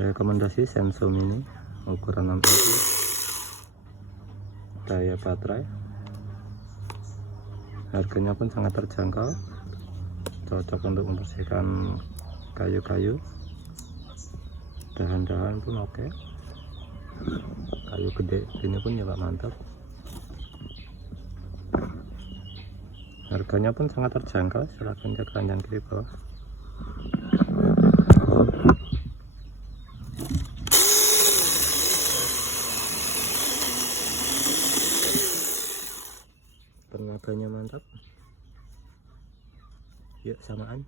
Saya rekomendasi Senso Mini ukuran 6 inci, daya baterai, harganya pun sangat terjangkau, cocok untuk membersihkan kayu-kayu, dahan-dahan pun oke, kayu gede ini pun juga mantap. Harganya pun sangat terjangkau, silahkan cek kanan kiri bawah. Tenaganya mantap. Yuk samaan.